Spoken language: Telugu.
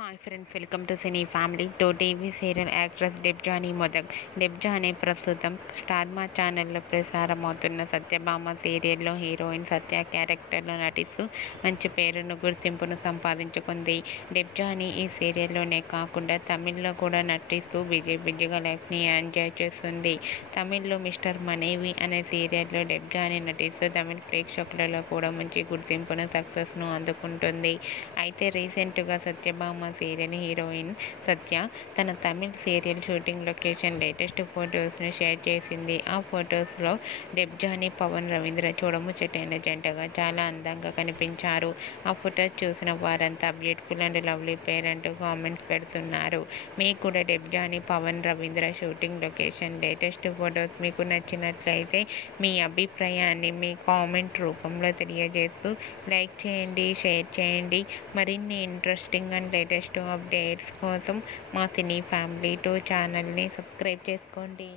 Hi friends, welcome to cine family. TV serial actress Debjani Modak. Debjani ప్రస్తుతం స్టార్ మా ఛానల్లో ప్రసారం అవుతున్న సత్యభామ సీరియల్లో హీరోయిన్ సత్య క్యారెక్టర్లో నటిస్తూ మంచి పేరును, గుర్తింపును సంపాదించుకుంది. డెబ్జానీ ఈ సీరియల్లోనే కాకుండా తమిళ్లో కూడా నటిస్తూ బిజీగా లైఫ్ని ఎంజాయ్ చేస్తుంది. తమిళ్లో మిస్టర్ మనేవి అనే సీరియల్లో డెబ్జానీ నటిస్తూ తమిళ ప్రేక్షకులలో కూడా మంచి గుర్తింపును, సక్సెస్ను అందుకుంటుంది. అయితే రీసెంట్గా సత్యభామ సీరియల్ హీరోయిన్ సత్య తన Tamil serial shooting location latest ఫొటోస్ను షేర్ చేసింది. ఆ ఫొటోస్లో డెబ్జానీ, పవన్ రవీంద్ర చూడముచ్చటైన జంటగా చాలా అందంగా కనిపించారు. ఆ ఫొటోస్ చూసిన వారంతా బ్యూటిఫుల్ అండ్ లవ్లీ పేర్ అంటూ కామెంట్స్ పెడుతున్నారు. మీకు కూడా Debjani, Pavan Ravindra shooting location latest photos మీకు నచ్చినట్లయితే మీ అభిప్రాయాన్ని మీ కామెంట్ రూపంలో తెలియజేస్తూ లైక్ చేయండి, షేర్ చేయండి. మరిన్ని ఇంట్రెస్టింగ్ అండ్ లేటెస్ట్ అప్డేట్స్ కోసం మా సినీ ఫ్యామిలీ ఛానల్ని సబ్స్క్రైబ్ చేసుకోండి.